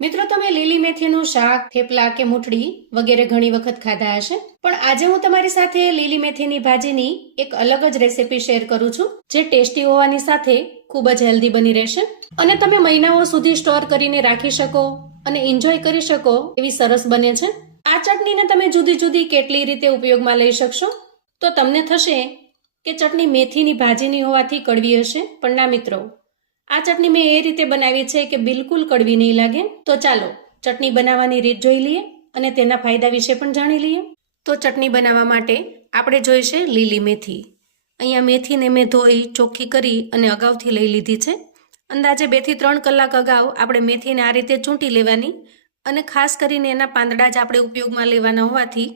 મિત્રો, તમે લીલી મેથીનું શાક, થેપલા કે મુઠડી વગેરે ઘણી વખત ખાધા હશે, પણ આજે હું તમારી સાથે લીલી મેથીની ભાજીની એક અલગ જ રેસીપી શેર કરું છું, જે ટેસ્ટી હોવાની સાથે ખૂબ જ હેલ્ધી બની રહેશે. અને તમે મહિનાઓ સુધી સ્ટોર કરીને રાખી શકો અને એન્જોય કરી શકો એવી સરસ બને છે. આ ચટણીને તમે જુદી જુદી કેટલી રીતે ઉપયોગમાં લઈ શકશો? તો તમને થશે કે ચટણી મેથીની ભાજીની હોવાથી કડવી હશે, પણ ના મિત્રો આ ચટણી મેં એ રીતે બનાવી છે કે બિલકુલ કડવી નહીં લાગે. તો ચાલો, ચટણી બનાવવાની રીત જોઈ લઈએ અને તેના ફાયદા વિશે પણ જાણી લઈએ. તો ચટણી બનાવવા માટે આપણે જોઈશે લીલી મેથી. અહીંયા મેથીને મેં ધોઈ, ચોખ્ખી કરી અને અગાઉથી લઈ લીધી છે. અંદાજે બેથી ત્રણ કલાક અગાઉ આપણે મેથીને આ રીતે ચૂંટી લેવાની અને ખાસ કરીને એના પાંદડા જ આપણે ઉપયોગમાં લેવાના હોવાથી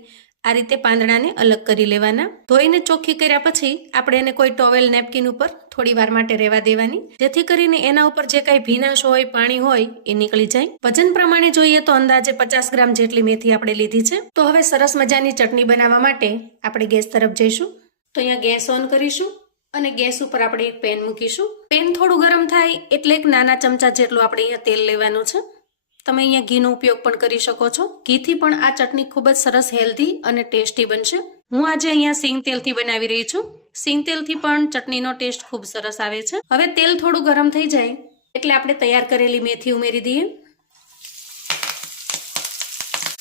આ રીતે પાંદડાને અલગ કરી લેવાના. ધોઈને ચોખ્ખી કર્યા પછી આપણે એને કોઈ ટોવેલ નેપકિન ઉપર થોડી વાર માટે રહેવા દેવાની. જેથી કરીને એના ઉપર જે કાંઈ ભીનાશ હોય, પાણી હોય, એ નીકળી જાય. વજન પ્રમાણે જોઈએ તો અંદાજે પચાસ ગ્રામ જેટલી મેથી આપણે લીધી છે. તો હવે સરસ મજાની ચટણી બનાવવા માટે આપણે ગેસ તરફ જઈશું. તો અહીંયા ગેસ ઓન કરીશું અને ગેસ ઉપર આપણે એક પેન મૂકીશું. પેન થોડું ગરમ થાય એટલે એક નાના ચમચા જેટલું આપણે અહીંયા તેલ લેવાનું છે. તમે અહીંયા ઘીનો ઉપયોગ પણ કરી શકો છો. ઘીથી પણ આ ચટણી ખૂબ જ સરસ, હેલ્ધી અને ટેસ્ટી બનશે. હું આજે અહીંયા સિંગ તેલથી બનાવી રહી છું. સિંગ તેલથી પણ ચટણીનો ટેસ્ટ ખૂબ સરસ આવે છે. હવે તેલ થોડું ગરમ થઈ જાય એટલે આપણે તૈયાર કરેલી મેથી ઉમેરી દઈએ.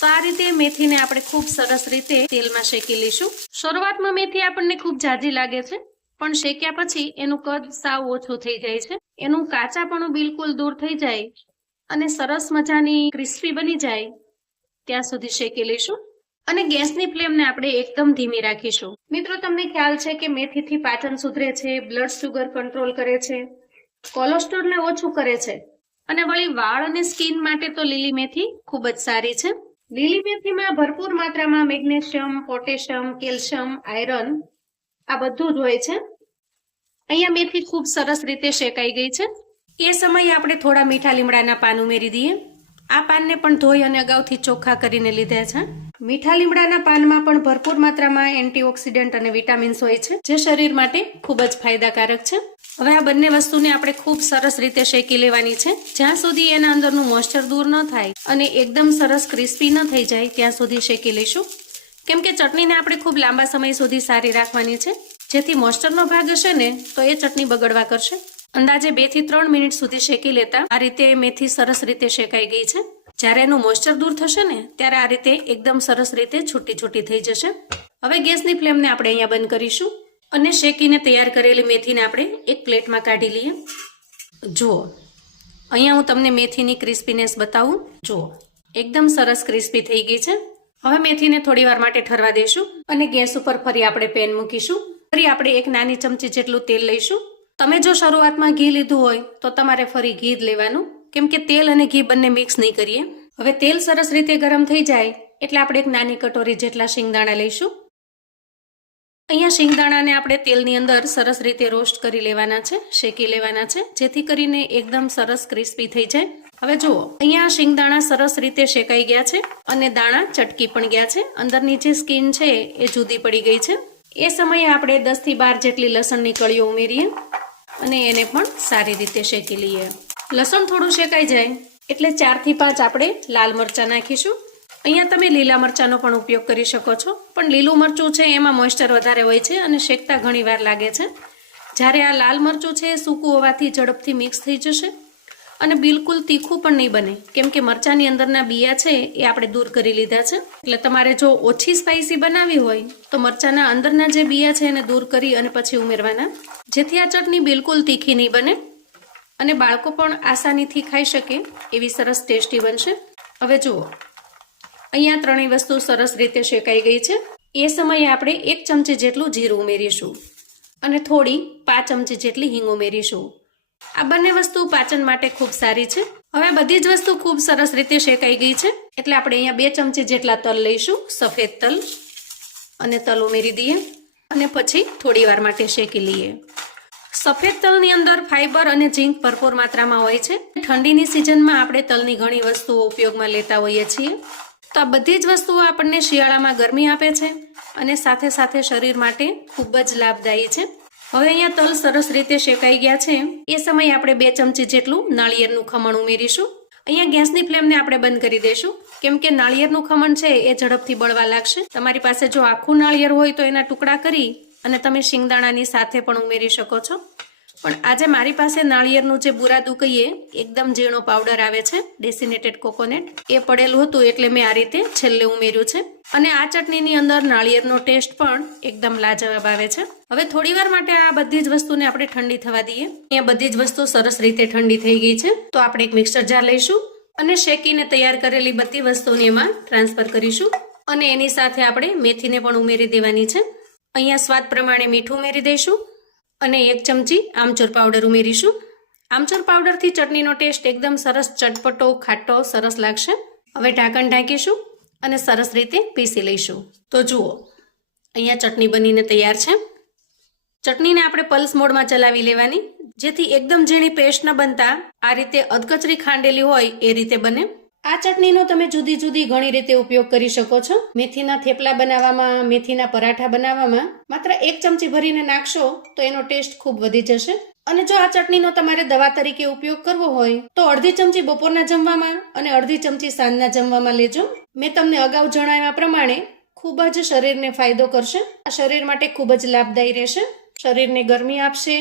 તો આ રીતે મેથીને આપણે ખૂબ સરસ રીતે તેલમાં શેકી લઈશું. શરૂઆતમાં મેથી આપણને ખૂબ જાજી લાગે છે, પણ શેક્યા પછી એનું કદ સાવ ઓછું થઈ જાય છે. એનું કાચાપણું બિલકુલ દૂર થઈ જાય અને સરસ મજાની ક્રિસ્પી બની જાય, ત્યાં સુધી શેકી લઈશું અને ગેસની ફ્લેમને આપણે એકદમ ધીમી રાખીશું. મિત્રો, તમને ખ્યાલ છે કે મેથીથી પાચન સુધરે છે, બ્લડ શુગર કંટ્રોલ કરે છે, કોલેસ્ટ્રોલને ઓછું કરે છે અને વળી વાળ અને સ્કિન માટે તો લીલી મેથી ખૂબ જ સારી છે. લીલી મેથીમાં ભરપૂર માત્રામાં મેગ્નેશિયમ, પોટેશિયમ, કેલ્શિયમ, આયરન આ બધું જ હોય છે. અહીંયા મેથી ખૂબ સરસ રીતે શેકાઈ ગઈ છે. એ સમયે આપણે થોડા મીઠા લીમડાના પાન ઉમેરી દઈએ. આ પાનને પણ ધોઈ અને અગાઉથી ચોખ્ખા કરીને લીધા છે. મીઠા લીમડાના પાનમાં પણ ભરપૂર માત્રામાં એન્ટીઓક્સિડન્ટ અને વિટામિન્સ હોય છે, જે શરીર માટે ખૂબ જ ફાયદાકારક છે. હવે આ બંને વસ્તુને આપણે ખૂબ સરસ રીતે શેકી લેવાની છે. જ્યાં સુધી એના અંદરનું મોઇસ્ચર દૂર ન થાય અને એકદમ સરસ ક્રિસ્પી ન થઈ જાય, ત્યાં સુધી શેકી લઈશું. કેમ કે ચટણીને આપણે ખૂબ લાંબા સમય સુધી સારી રાખવાની છે. જેથી મોઇસ્ચરનો ભાગ હશે ને, તો એ ચટણી બગડવા કરશે. અંદાજે બેથી ત્રણ મિનિટ સુધી શેકી લેતા આ રીતે મેથી સરસ રીતે શેકાઈ ગઈ છે. જ્યારે એનું મોઇસ્ચર દૂર થશે ને, ત્યારે આ રીતે એકદમ સરસ રીતે છૂટી છૂટી થઈ જશે. હવે ગેસની ફ્લેમને આપણે અહીંયા બંધ કરીશું અને શેકીને તૈયાર કરેલી મેથીને આપણે એક પ્લેટમાં કાઢી લઈએ. જુઓ, અહીંયા હું તમને મેથીની ક્રિસ્પીનેસ બતાવું. જુઓ, એકદમ સરસ ક્રિસ્પી થઈ ગઈ છે. હવે મેથીને થોડી વાર માટે ઠરવા દઈશું અને ગેસ ઉપર ફરી આપણે પેન મૂકીશું. ફરી આપણે એક નાની ચમચી જેટલું તેલ લઈશું. તમે જો શરૂઆતમાં ઘી લીધું હોય, તો તમારે ફરી ઘી લેવાનું. કેમ કે તેલ અને ઘી બંને મિક્સ નહીં કરીએ. હવે તેલ સરસ રીતે ગરમ થઈ જાય, એટલે આપણે એક નાની કટોરી જેટલા શિંગદાણા લઈશું. અહીંયા શિંગદાણાને આપણે તેલની અંદર સરસ રીતે રોસ્ટ કરી લેવાના છે, શેકી લેવાના છે, જેથી કરીને એકદમ સરસ ક્રિસ્પી થઈ જાય. હવે જુઓ, અહીંયા શિંગદાણા સરસ રીતે શેકાઈ ગયા છે અને દાણા ચટકી પણ ગયા છે. અંદરની જે સ્કીન છે એ જુદી પડી ગઈ છે. એ સમયે આપણે દસથી બાર જેટલી લસણની કળીઓ ઉમેરીએ. અને એને પણ સારી રીતે શેકી લઈએ. લસણ થોડું શેકાઈ જાય, એટલે ચારથી પાંચ આપણે લાલ મરચાં નાખીશું. અહીંયા તમે લીલા મરચાંનો પણ ઉપયોગ કરી શકો છો, પણ લીલું મરચું છે એમાં મોઇસ્ચર વધારે હોય છે અને શેકતા ઘણી લાગે છે. જ્યારે આ લાલ મરચું છે સૂકું હોવાથી ઝડપથી મિક્સ થઈ જશે. અને બિલકુલ તીખું પણ નહીં બને. કેમ કે મરચાંની અંદરના બિયા છે એ આપણે દૂર કરી લીધા છે. એટલે તમારે જો ઓછી સ્પાઇસી બનાવી હોય, તો મરચાંના અંદરના જે બિયા છે એને દૂર કરી અને પછી ઉમેરવાના. જેથી આ ચટણી બિલકુલ તીખી નહીં બને અને બાળકો પણ આસાનીથી ખાઈ શકે એવી સરસ ટેસ્ટી બનશે. હવે જુઓ. અહીંયા ત્રણેય વસ્તુ સરસ રીતે શેકાઈ ગઈ છે. એ સમયે આપણે એક ચમચી જેટલું જીરું ઉમેરીશું અને થોડી પાંચ ચમચી જેટલી હિંગ ઉમેરીશું. આ બંને વસ્તુ પાચન માટે ખૂબ સારી છે. હવે બધી જ વસ્તુ ખૂબ સરસ રીતે શેકાઈ ગઈ છે. એટલે આપણે અહીંયા બે ચમચી જેટલા તલ લઈશું. સફેદ તલ અને તલ ઉમેરી દઈએ. અને પછી થોડી વાર માટે શેકી લઈએ. સફેદ તલની અંદર ફાઇબર અને ઝીંક ભરપૂર માત્રામાં હોય છે. ઠંડીની સિઝનમાં આપણે તલની ઘણી વસ્તુઓ ઉપયોગમાં લેતા હોઈએ છીએ. તો આ બધી જ વસ્તુઓ આપણને શિયાળામાં ગરમી આપે છે અને સાથે સાથે શરીર માટે ખૂબ જ લાભદાયી છે. હવે અહીંયા તલ સરસ રીતે શેકાઈ ગયા છે. એ સમયે આપણે બે ચમચી જેટલું નાળિયેરનું ખમણ ઉમેરીશું. અહીંયા ગેસની ફ્લેમને આપણે બંધ કરી દઈશું. કેમ કે નાળિયેરનું ખમણ છે એ ઝડપથી બળવા લાગશે. તમારી પાસે જો આખું નાળિયેર હોય તો એના ટુકડા કરી અને તમે શિંગદાણાની સાથે પણ ઉમેરી શકો છો. પણ આજે મારી પાસે નાળિયેરનું જે બુરાદું કહીએ એકદમ ઝીણો પાવડર આવે છે, ડેસિનેટેડ કોકોનેટ, એ પડેલું હતું એટલે મેં આ રીતે છેલ્લે ઉમેર્યું છે. અને આ ચટણીની અંદર નાળિયેરનો ટેસ્ટ પણ એકદમ લાજવાબ આવે છે. હવે થોડીવાર માટે આ બધી જ વસ્તુને આપણે ઠંડી થવા દઈએ. અહીંયા બધી જ વસ્તુ સરસ રીતે ઠંડી થઈ ગઈ છે. તો આપણે એક મિક્સર જાર લઈશું અને શેકીને તૈયાર કરેલી બધી વસ્તુને એમાં ટ્રાન્સફર કરીશું. અને એની સાથે આપણે મેથીને પણ ઉમેરી દેવાની છે. અહીંયા સ્વાદ પ્રમાણે મીઠું ઉમેરી દઈશું. અને એક ચમચી આમચૂર પાવડર ઉમેરીશું. આમચૂર પાવડરથી ચટણીનો ટેસ્ટ એકદમ સરસ ચટપટો, ખાટો, સરસ લાગશે. હવે ઢાંકણ ઢાંકીશું અને સરસ રીતે પીસી લઈશું. તો જુઓ, અહીંયા ચટણી બનીને તૈયાર છે. ચટણીને આપણે પલ્સ મોડમાં ચલાવી લેવાની. જેથી એકદમ ઝીણી પેસ્ટ ન બનતા આ રીતે અધકચરી ખાંડેલી હોય એ રીતે બને. આ ચટણીનો તમે જુદી જુદી ઘણી રીતે ઉપયોગ કરી શકો છો. મેથીના થેપલા બનાવવામાં, મેથીના પરાઠા બનાવવામાં માત્ર એક ચમચી ભરીને નાખશો તો એનો ટેસ્ટ ખૂબ વધી જશે. અને જો આ ચટણીનો તમારે દવા તરીકે ઉપયોગ કરવો હોય તો અડધી ચમચી બપોરના જમવામાં અને અડધી ચમચી સાંજના જમવામાં લેજો. મેં તમને અગાઉ જણાવ્યા પ્રમાણે ખૂબ જ શરીરને ફાયદો કરશે. આ શરીર માટે ખૂબ જ લાભદાયી રહેશે. શરીરને ગરમી આપશે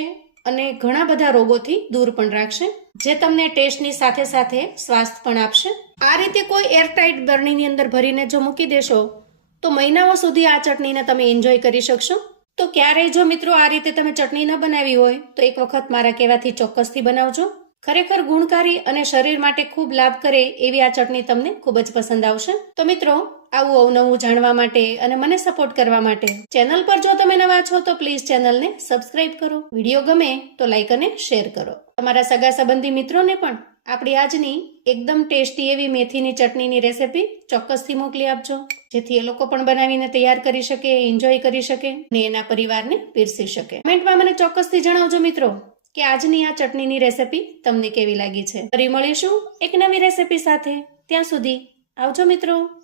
અને ઘણા બધા રોગોથી દૂર પણ રાખશે, જે તમને ટેસ્ટની સાથે સાથે સ્વાસ્થ્ય પણ આપશે. આ રીતે કોઈ એરટાઇટ બરણીની અંદર ભરીને જો મૂકી દેશો, તો મહિનાઓ સુધી આ ચટણીને તમે એન્જોય કરી શકશો. તો ક્યારેય જો મિત્રો આ રીતે તમે ચટણી ન બનાવી હોય, તો એક વખત મારા કહેવાથી ચોક્કસથી બનાવજો. ખરેખર ગુણકારી અને શરીર માટે ખૂબ લાભ કરે એવી આ ચટણી તમને ખૂબ જ પસંદ આવશે. તો મિત્રો આવું અવનવું જાણવા માટે અને મને સપોર્ટ કરવા માટે. ચેનલ પર જો તમે નવા છો તો પ્લીઝ ચેનલને સબસ્ક્રાઇબ કરો. વીડિયો ગમે તો લાઈક અને શેર કરો. તમારા સગા સંબંધી મિત્રોને પણ આપણી આજની એકદમ ટેસ્ટી એવી મેથીની ચટણીની રેસિપી ચોક્કસથી મોકલી આપજો. જેથી એ લોકો પણ બનાવીને તૈયાર કરી શકે એન્જોય કરી શકે અને એના પરિવારને પીરસી શકે. કમેન્ટમાં મને ચોક્કસથી જણાવજો મિત્રો કે આજની આ ચટણીની રેસિપી તમને કેવી લાગી છે. ફરી મળીશું એક નવી રેસિપી સાથે. ત્યાં સુધી આવજો મિત્રો.